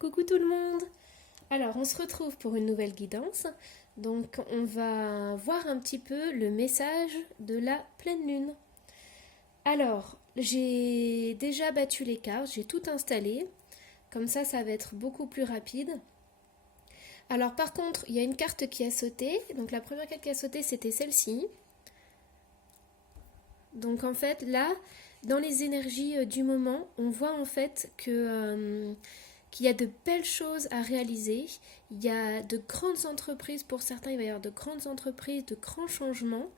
Coucou tout le monde! Alors, on se retrouve pour une nouvelle guidance. Donc, on va voir un petit peu le message de la pleine lune. Alors, j'ai déjà battu les cartes, j'ai tout installé. Comme ça va être beaucoup plus rapide. Alors, par contre, il y a une carte qui a sauté. Donc, la première carte qui a sauté, c'était celle-ci. Donc, en fait, là, dans les énergies du moment, on voit en fait qu'il y a de belles choses à réaliser. Il y a de grandes entreprises, pour certains, il va y avoir de grandes entreprises, de grands changements.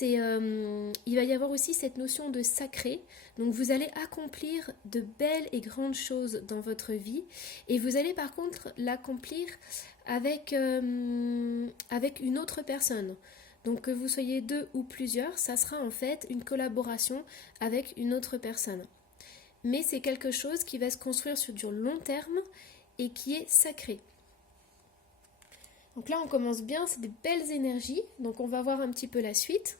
Il va y avoir aussi cette notion de sacré. Donc vous allez accomplir de belles et grandes choses dans votre vie. Et vous allez par contre l'accomplir avec une autre personne. Donc que vous soyez deux ou plusieurs, ça sera en fait une collaboration avec une autre personne. Mais c'est quelque chose qui va se construire sur du long terme et qui est sacré. Donc là, on commence bien, c'est des belles énergies, donc on va voir un petit peu la suite.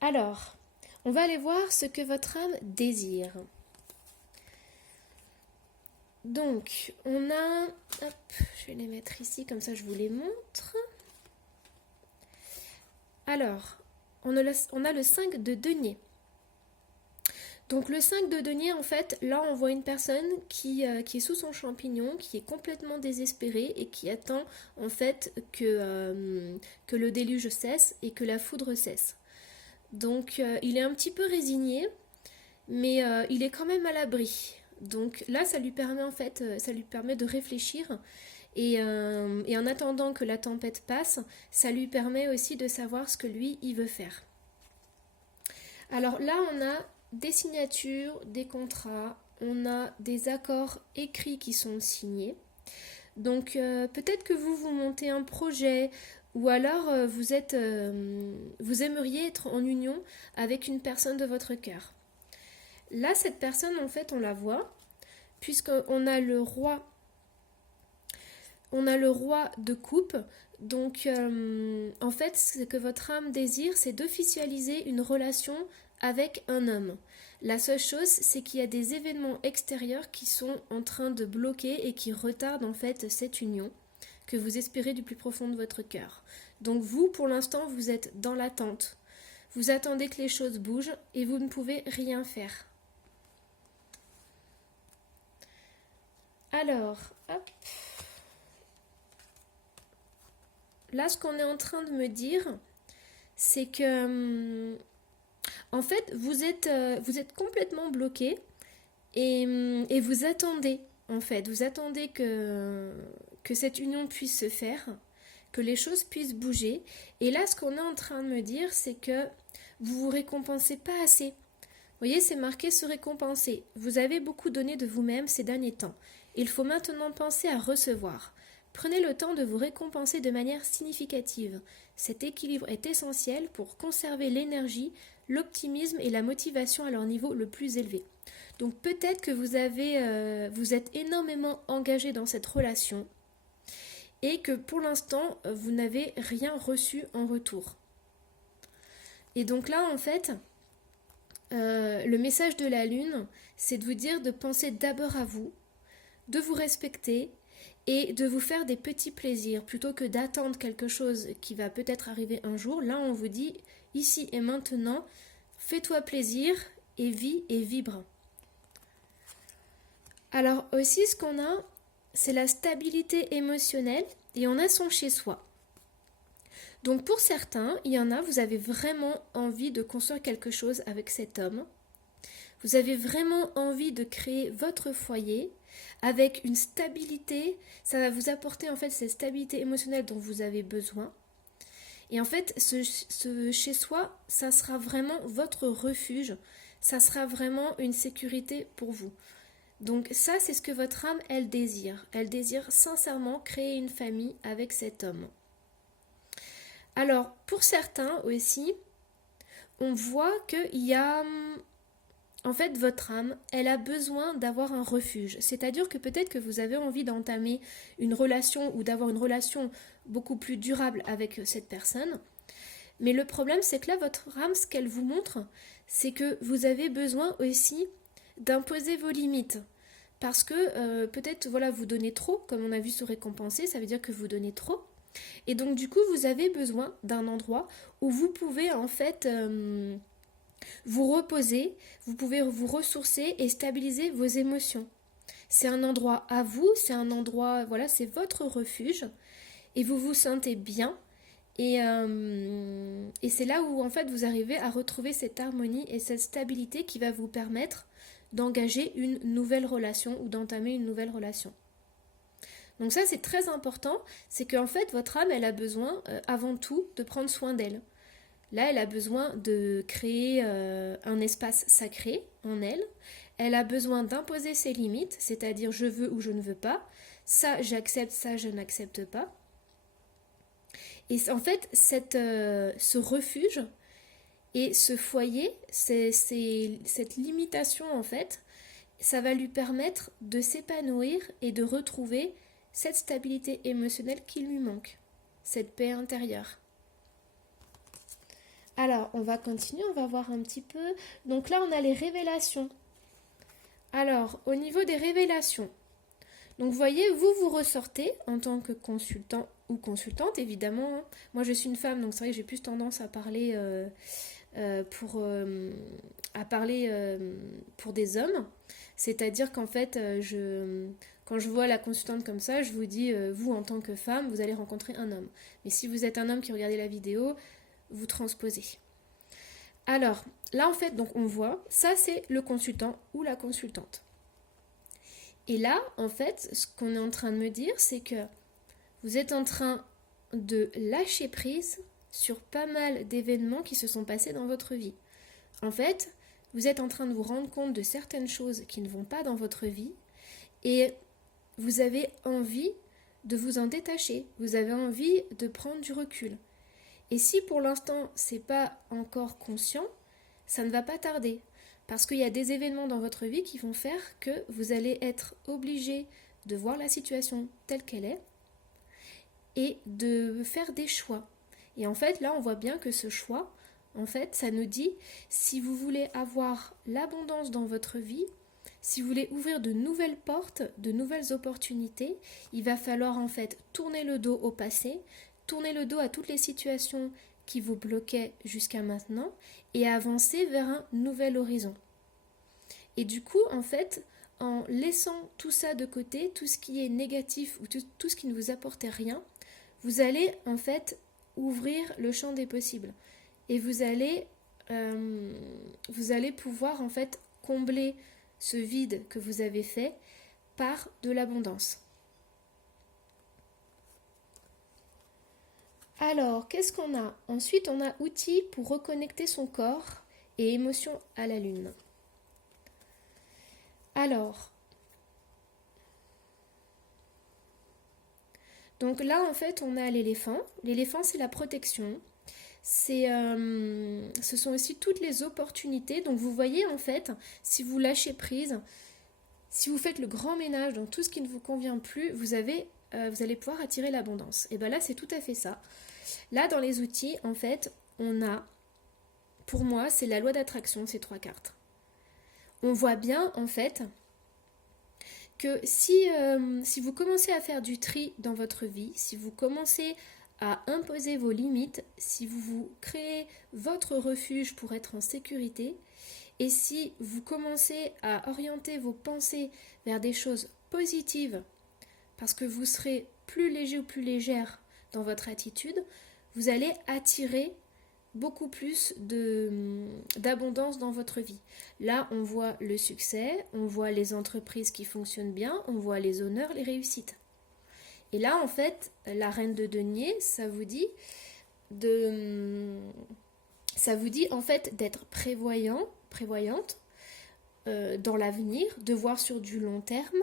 Alors, on va aller voir ce que votre âme désire. Donc, on a... Hop, je vais les mettre ici, comme ça je vous les montre. Alors, on a le 5 de denier. Donc le 5 de denier, en fait, là on voit une personne qui est sous son champignon, qui est complètement désespérée et qui attend en fait que le déluge cesse et que la foudre cesse. Donc il est un petit peu résigné, mais il est quand même à l'abri. Donc là ça lui permet en fait, ça lui permet de réfléchir et en attendant que la tempête passe, ça lui permet aussi de savoir ce que lui il veut faire. Alors là on a des signatures, des contrats, on a des accords écrits qui sont signés. Donc peut-être que vous montez un projet ou alors vous aimeriez être en union avec une personne de votre cœur. Là, cette personne, en fait, on la voit, puisqu'on a le roi. On a le roi de coupe. Donc, en fait, ce que votre âme désire, c'est d'officialiser une relation avec un homme. La seule chose, c'est qu'il y a des événements extérieurs qui sont en train de bloquer et qui retardent en fait cette union que vous espérez du plus profond de votre cœur. Donc vous, pour l'instant, vous êtes dans l'attente. Vous attendez que les choses bougent et vous ne pouvez rien faire. Alors, hop. Là, ce qu'on est en train de me dire, c'est que en fait, vous êtes complètement bloqué et vous attendez, en fait, vous attendez que cette union puisse se faire, que les choses puissent bouger. Et là, ce qu'on est en train de me dire, c'est que vous vous récompensez pas assez. Vous voyez, c'est marqué se récompenser. Vous avez beaucoup donné de vous-même ces derniers temps. Il faut maintenant penser à recevoir. Prenez le temps de vous récompenser de manière significative. Cet équilibre est essentiel pour conserver l'énergie, l'optimisme et la motivation à leur niveau le plus élevé. Donc peut-être que vous êtes énormément engagé dans cette relation et que pour l'instant, vous n'avez rien reçu en retour. Et donc là, en fait, le message de la lune, c'est de vous dire de penser d'abord à vous, de vous respecter et de vous faire des petits plaisirs plutôt que d'attendre quelque chose qui va peut-être arriver un jour. Là, on vous dit, ici et maintenant, fais-toi plaisir et vis et vibre. Alors aussi, ce qu'on a, c'est la stabilité émotionnelle et on a son chez-soi. Donc pour certains, il y en a, vous avez vraiment envie de construire quelque chose avec cet homme. Vous avez vraiment envie de créer votre foyer avec une stabilité. Ça va vous apporter en fait cette stabilité émotionnelle dont vous avez besoin. Et en fait, ce chez-soi, ça sera vraiment votre refuge. Ça sera vraiment une sécurité pour vous. Donc ça, c'est ce que votre âme, elle désire. Elle désire sincèrement créer une famille avec cet homme. Alors, pour certains aussi, on voit qu'il y a... En fait, votre âme, elle a besoin d'avoir un refuge. C'est-à-dire que peut-être que vous avez envie d'entamer une relation ou d'avoir une relation beaucoup plus durable avec cette personne. Mais le problème, c'est que là, votre âme, ce qu'elle vous montre, c'est que vous avez besoin aussi d'imposer vos limites. parce que peut-être voilà, vous donnez trop, comme on a vu se récompenser, ça veut dire que vous donnez trop. Et donc du coup, vous avez besoin d'un endroit où vous pouvez en fait vous reposer, vous pouvez vous ressourcer et stabiliser vos émotions. C'est un endroit à vous, c'est un endroit, voilà, c'est votre refuge et vous vous sentez bien. Et c'est là où en fait vous arrivez à retrouver cette harmonie et cette stabilité qui va vous permettre d'engager une nouvelle relation ou d'entamer une nouvelle relation. Donc ça c'est très important, c'est qu'en fait votre âme elle a besoin avant tout de prendre soin d'elle. Là elle a besoin de créer un espace sacré en elle, elle a besoin d'imposer ses limites, c'est-à-dire je veux ou je ne veux pas, ça j'accepte, ça je n'accepte pas. Et en fait ce refuge et ce foyer, cette limitation en fait, ça va lui permettre de s'épanouir et de retrouver cette stabilité émotionnelle qui lui manque, cette paix intérieure. Alors, on va continuer, on va voir un petit peu. Donc là, on a les révélations. Alors, au niveau des révélations, donc vous voyez, vous ressortez en tant que consultant ou consultante, évidemment. Moi, je suis une femme, donc c'est vrai que j'ai plus tendance à parler pour des hommes. C'est-à-dire qu'en fait, quand je vois la consultante comme ça, je vous dis, vous en tant que femme, vous allez rencontrer un homme. Mais si vous êtes un homme qui regardez la vidéo, vous transposez. Alors, là en fait, donc on voit, ça c'est le consultant ou la consultante. Et là, en fait, ce qu'on est en train de me dire, c'est que vous êtes en train de lâcher prise sur pas mal d'événements qui se sont passés dans votre vie. En fait, vous êtes en train de vous rendre compte de certaines choses qui ne vont pas dans votre vie et vous avez envie de vous en détacher, vous avez envie de prendre du recul. Et si pour l'instant c'est pas encore conscient, ça ne va pas tarder. Parce qu'il y a des événements dans votre vie qui vont faire que vous allez être obligé de voir la situation telle qu'elle est et de faire des choix. Et en fait, là, on voit bien que ce choix, en fait, ça nous dit, si vous voulez avoir l'abondance dans votre vie, si vous voulez ouvrir de nouvelles portes, de nouvelles opportunités, il va falloir en fait tourner le dos au passé, tourner le dos à toutes les situations qui vous bloquaient jusqu'à maintenant et avancer vers un nouvel horizon. Et du coup, en fait, en laissant tout ça de côté, tout ce qui est négatif ou tout ce qui ne vous apportait rien, vous allez en fait ouvrir le champ des possibles. Et vous allez pouvoir en fait combler ce vide que vous avez fait par de l'abondance. Alors, qu'est-ce qu'on a? Ensuite, on a outils pour reconnecter son corps et émotions à la lune. Alors, donc là, en fait, on a l'éléphant. L'éléphant, c'est la protection. Ce sont aussi toutes les opportunités. Donc, vous voyez, en fait, si vous lâchez prise, si vous faites le grand ménage dans tout ce qui ne vous convient plus, vous allez pouvoir attirer l'abondance. Et bien là, c'est tout à fait ça. Là, dans les outils, en fait, on a, pour moi, c'est la loi d'attraction, ces 3 cartes. On voit bien, en fait, que si vous commencez à faire du tri dans votre vie, si vous commencez à imposer vos limites, si vous créez votre refuge pour être en sécurité, et si vous commencez à orienter vos pensées vers des choses positives, parce que vous serez plus léger ou plus légère dans votre attitude, vous allez attirer beaucoup plus d'abondance dans votre vie. Là, on voit le succès, on voit les entreprises qui fonctionnent bien, on voit les honneurs, les réussites. Et là, en fait, la reine de denier, ça vous dit en fait d'être prévoyante dans l'avenir, de voir sur du long terme,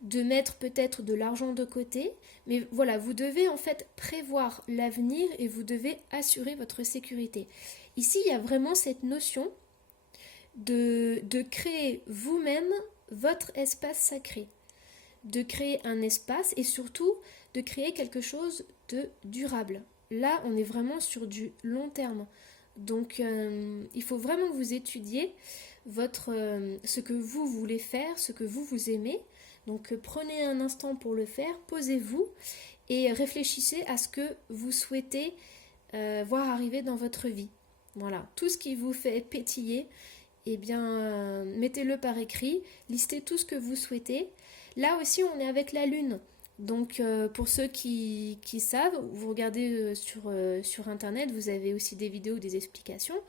de mettre peut-être de l'argent de côté, mais voilà, vous devez en fait prévoir l'avenir et vous devez assurer votre sécurité. Ici, il y a vraiment cette notion de créer vous-même votre espace sacré, de créer un espace et surtout de créer quelque chose de durable. Là, on est vraiment sur du long terme. Donc, il faut vraiment que vous étudiez ce que vous voulez faire, ce que vous aimez. Donc prenez un instant pour le faire, posez-vous et réfléchissez à ce que vous souhaitez voir arriver dans votre vie. Voilà, tout ce qui vous fait pétiller, eh bien, mettez-le par écrit, listez tout ce que vous souhaitez. Là aussi, on est avec la lune. Donc, pour ceux qui savent, vous regardez sur Internet, vous avez aussi des vidéos, des explications,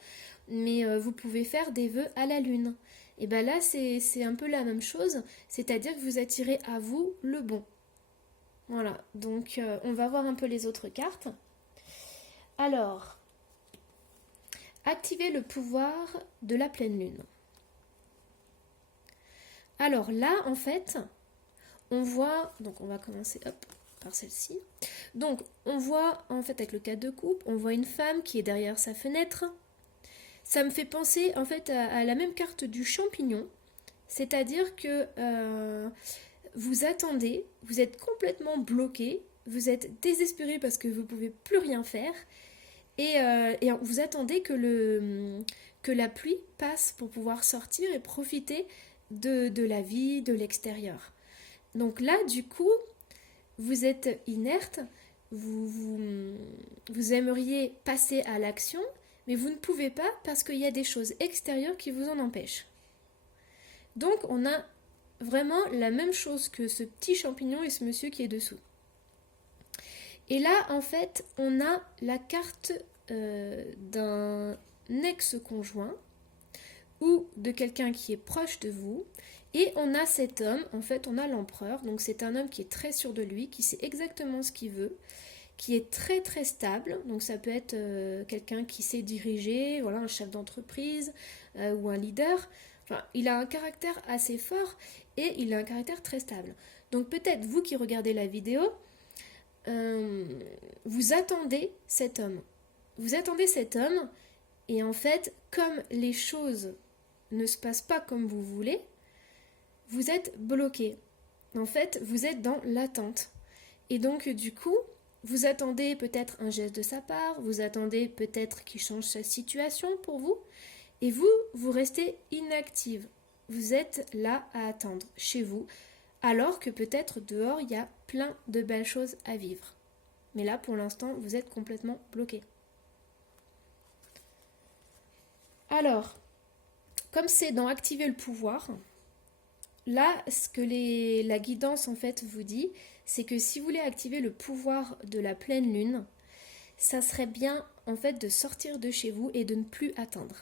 mais vous pouvez faire des vœux à la lune. Et bien là, c'est un peu la même chose, c'est-à-dire que vous attirez à vous le bon. Voilà, donc on va voir un peu les autres cartes. Alors, activez le pouvoir de la pleine lune. Alors là, en fait, on voit, donc on va commencer par celle-ci. Donc on voit, en fait, avec le 4 de coupe, on voit une femme qui est derrière sa fenêtre. Ça me fait penser, en fait, à la même carte du champignon. C'est-à-dire que vous attendez, vous êtes complètement bloqué, vous êtes désespéré parce que vous ne pouvez plus rien faire. Et vous attendez que la pluie passe pour pouvoir sortir et profiter de la vie, de l'extérieur. Donc là, du coup, vous êtes inerte, vous aimeriez passer à l'action, mais vous ne pouvez pas parce qu'il y a des choses extérieures qui vous en empêchent. Donc on a vraiment la même chose que ce petit champignon et ce monsieur qui est dessous. Et là, en fait, on a la carte d'un ex-conjoint ou de quelqu'un qui est proche de vous. Et on a cet homme, en fait, on a l'empereur. Donc c'est un homme qui est très sûr de lui, qui sait exactement ce qu'il veut, qui est très très stable. Donc ça peut être quelqu'un qui sait diriger, voilà, un chef d'entreprise ou un leader. Enfin, il a un caractère assez fort et il a un caractère très stable. Donc peut-être vous qui regardez la vidéo, vous attendez cet homme. Vous attendez cet homme et en fait, comme les choses ne se passent pas comme vous voulez, vous êtes bloqué. En fait, vous êtes dans l'attente. Et donc, du coup, vous attendez peut-être un geste de sa part, vous attendez peut-être qu'il change sa situation pour vous, et vous restez inactive. Vous êtes là à attendre chez vous, alors que peut-être dehors, il y a plein de belles choses à vivre. Mais là, pour l'instant, vous êtes complètement bloqué. Alors, comme c'est dans activer le pouvoir, là, ce que la guidance en fait vous dit, c'est que si vous voulez activer le pouvoir de la pleine lune, ça serait bien en fait de sortir de chez vous et de ne plus attendre.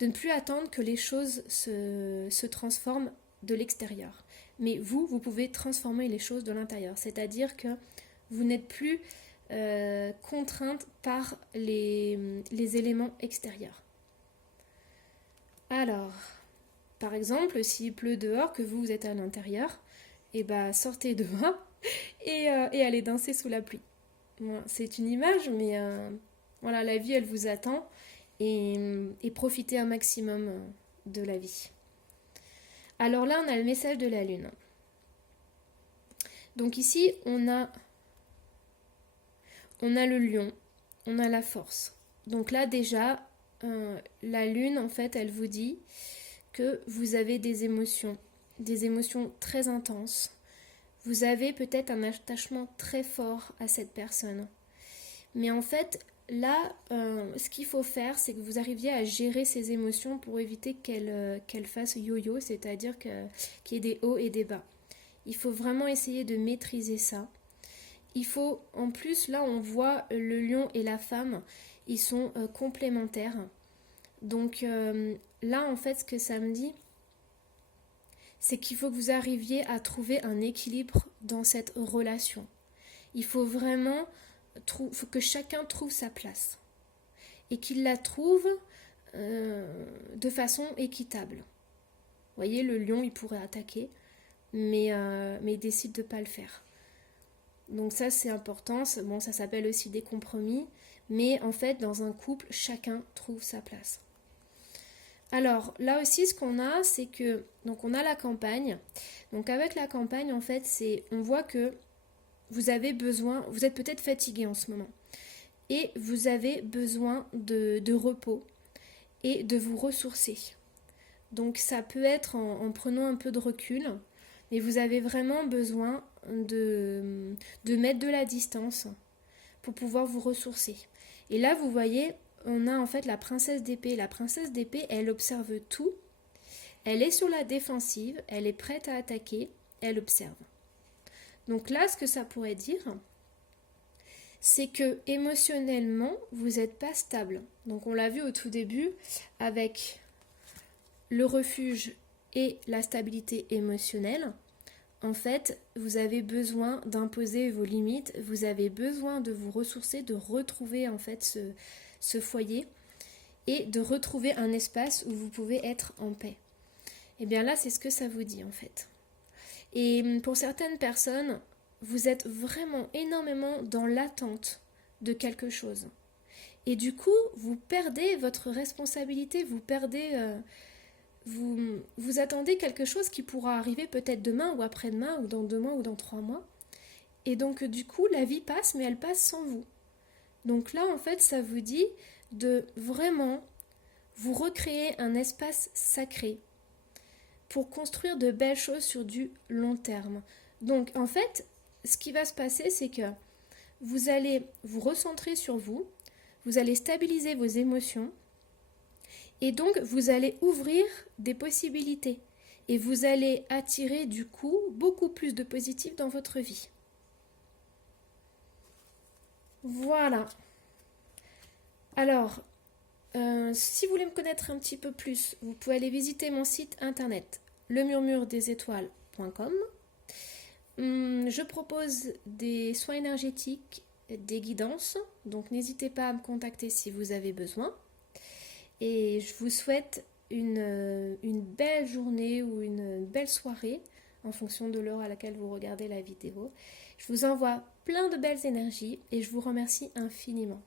De ne plus attendre que les choses se transforment de l'extérieur. Mais vous pouvez transformer les choses de l'intérieur. C'est-à-dire que vous n'êtes plus contrainte par les éléments extérieurs. Alors, par exemple, s'il pleut dehors, que vous êtes à l'intérieur, et bah sortez dehors et allez danser sous la pluie. Voilà, c'est une image, mais voilà, la vie, elle vous attend et profitez un maximum de la vie. Alors là, on a le message de la lune. Donc ici, on a le lion, on a la force. Donc là, déjà, la lune, en fait, elle vous dit que vous avez des émotions très intenses. Vous avez peut-être un attachement très fort à cette personne. Mais en fait, là, ce qu'il faut faire, c'est que vous arriviez à gérer ces émotions pour éviter qu'elles fassent yo-yo, c'est-à-dire qu'il y ait des hauts et des bas. Il faut vraiment essayer de maîtriser ça. Il faut, en plus, là, on voit le lion et la femme, ils sont complémentaires. Donc là, en fait, ce que ça me dit, c'est qu'il faut que vous arriviez à trouver un équilibre dans cette relation. Il faut vraiment faut que chacun trouve sa place et qu'il la trouve de façon équitable. Vous voyez, le lion, il pourrait attaquer, mais il décide de ne pas le faire. Donc ça, c'est important. Bon, ça s'appelle aussi des compromis, mais en fait, dans un couple, chacun trouve sa place. Alors là aussi, ce qu'on a, c'est que donc on a la campagne. Donc avec la campagne, en fait, on voit que vous avez besoin, vous êtes peut-être fatigué en ce moment, et vous avez besoin de repos et de vous ressourcer. Donc ça peut être en prenant un peu de recul, mais vous avez vraiment besoin de mettre de la distance pour pouvoir vous ressourcer. Et là, vous voyez, on a en fait la princesse d'épée. La princesse d'épée, elle observe tout. Elle est sur la défensive, elle est prête à attaquer, elle observe. Donc là, ce que ça pourrait dire, c'est que émotionnellement, vous n'êtes pas stable. Donc on l'a vu au tout début avec le refuge et la stabilité émotionnelle. En fait, vous avez besoin d'imposer vos limites, vous avez besoin de vous ressourcer, de retrouver en fait ce foyer et de retrouver un espace où vous pouvez être en paix. Et bien là, c'est ce que ça vous dit en fait. Et pour certaines personnes, vous êtes vraiment énormément dans l'attente de quelque chose. Et du coup, vous perdez votre responsabilité, vous perdez... vous attendez quelque chose qui pourra arriver peut-être demain ou après-demain ou dans 2 mois ou dans 3 mois. Et donc du coup, la vie passe, mais elle passe sans vous. Donc là, en fait, ça vous dit de vraiment vous recréer un espace sacré pour construire de belles choses sur du long terme. Donc en fait, ce qui va se passer, c'est que vous allez vous recentrer sur vous, vous allez stabiliser vos émotions, et donc vous allez ouvrir des possibilités. Et vous allez attirer du coup beaucoup plus de positif dans votre vie. Voilà. Alors, si vous voulez me connaître un petit peu plus, vous pouvez aller visiter mon site internet lemurmuredesétoiles.com. Je propose des soins énergétiques, des guidances, donc n'hésitez pas à me contacter si vous avez besoin. Et je vous souhaite une belle journée ou une belle soirée en fonction de l'heure à laquelle vous regardez la vidéo. Je vous envoie plein de belles énergies et je vous remercie infiniment.